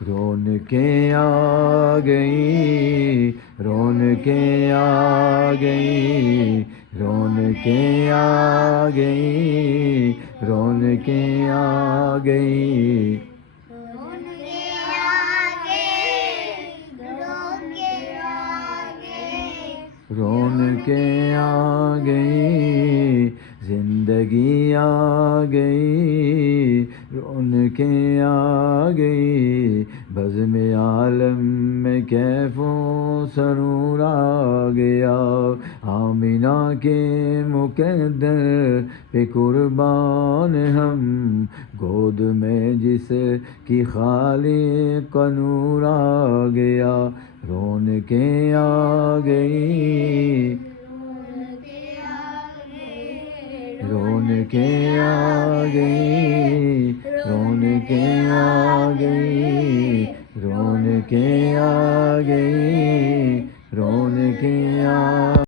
رونقیں آ گئی، رونقیں آ گئی، رونقیں آ گئی، رونقیں آ گئی، رونقیں آ گئی، زندگی آ گئی، رونقیں آ گئی، بزم عالم میں کیف و سرور آ گیا، آمینہ کے مقدر پہ قربان ہم، گود میں جس کی خالق کا نور آ گیا، رونقیں آ گئی، رونقیں آ گئی، رونقیں آ گئی، رونقیں آ گئی، رونقیں